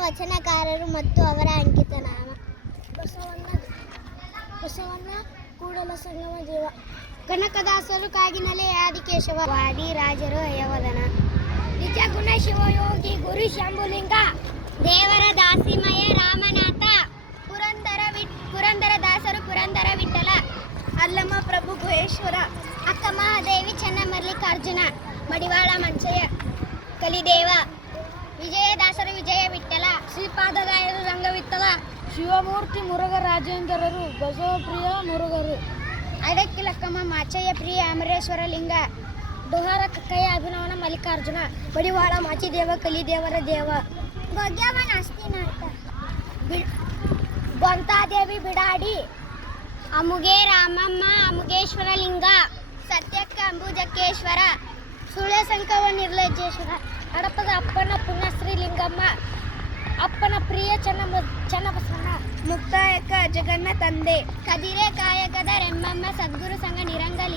ವಚನಕಾರರು ಮತ್ತು ಅವರ ಅಂಕಿತ ನಾಮ ಬಸವಣ್ಣ ಬಸವಣ್ಣ ಕೂಡಲ ಸಂಗಮ ದೇವ. ಕನಕದಾಸರು ಕಾಗಿನಲೆ ಆದಿಕೇಶವ ವಾದಿರಾಜರು ಅಯವದನ ನಿಜ ಗುಣ ಶಿವಯೋಗಿ ಗುರು ಶಂಭುಲಿಂಗ. ದೇವರ ದಾಸಿಮಯ ರಾಮನಾಥ. ಪುರಂದರ ವಿಟ್ ಪುರಂದರ ದಾಸರು ಪುರಂದರ ವಿಠಲ. ಅಲ್ಲಮ್ಮ ಪ್ರಭು ಗುಹೇಶ್ವರ. ಅಕ್ಕ ಮಹಾದೇವಿ ಚನ್ನಮಲ್ಲಿಕಾರ್ಜುನ. ಮಡಿವಾಳ ಮಂಚಯ್ಯ. ಕಲಿದೇವ. ವಿಜಯದಾಸರು ವಿಜಯ ವಿಠಲ. ಶ್ರೀಪಾದರಾಯರು ರಂಗವಿತ್ತಲ. ಶಿವಮೂರ್ತಿ ಮುರುಘ ರಾಜೇಂದ್ರರು ಬಸವಪ್ರಿಯ ಮುರುಘರು. ಅಡಕ್ಕಿ ಲಕ್ಕಮ್ಮ ಮಾಚಯ್ಯ ಪ್ರಿಯ ಅಮರೇಶ್ವರ ಲಿಂಗ ದುಹಾರ ಕಕ್ಕಯ್ಯ ಅಭಿನವನ ಮಲ್ಲಿಕಾರ್ಜುನ. ಬಡಿವಾಳ ಕಲಿ ದೇವರ ದೇವ. ಭಗ್ಯವನ ಅಸ್ತಿನಾಥ ಗೊಂತಾದೇವಿ ಬಿಡಾಡಿ. ಅಮುಗೆ ರಾಮಮ್ಮ ಅಮುಗೇಶ್ವರ ಲಿಂಗ ಸತ್ಯಕ್ಕ ಅಂಬುಜಕ್ಕೇಶ್ವರ. ಸುಳ್ಯ ಸಂಕವ ನಿರ್ಲಜ್ಜೇಶ್ವರ. ಹಡಪದ ಅಪ್ಪನ ಪುಣ್ಯ ಪ್ರಿಯ ಚನ್ನ ಚನ್ನಬಸವಣ್ಣ. ಮುಕ್ತಾಯಕ ಜಗನ್ನ ತಂದೆ. ಕದಿರೆ ಕಾಯಕದ ರೆಮ್ಮಮ್ಮ ಸದ್ಗುರು ಸಂಘ ನಿರಂಗಲಿಂಗ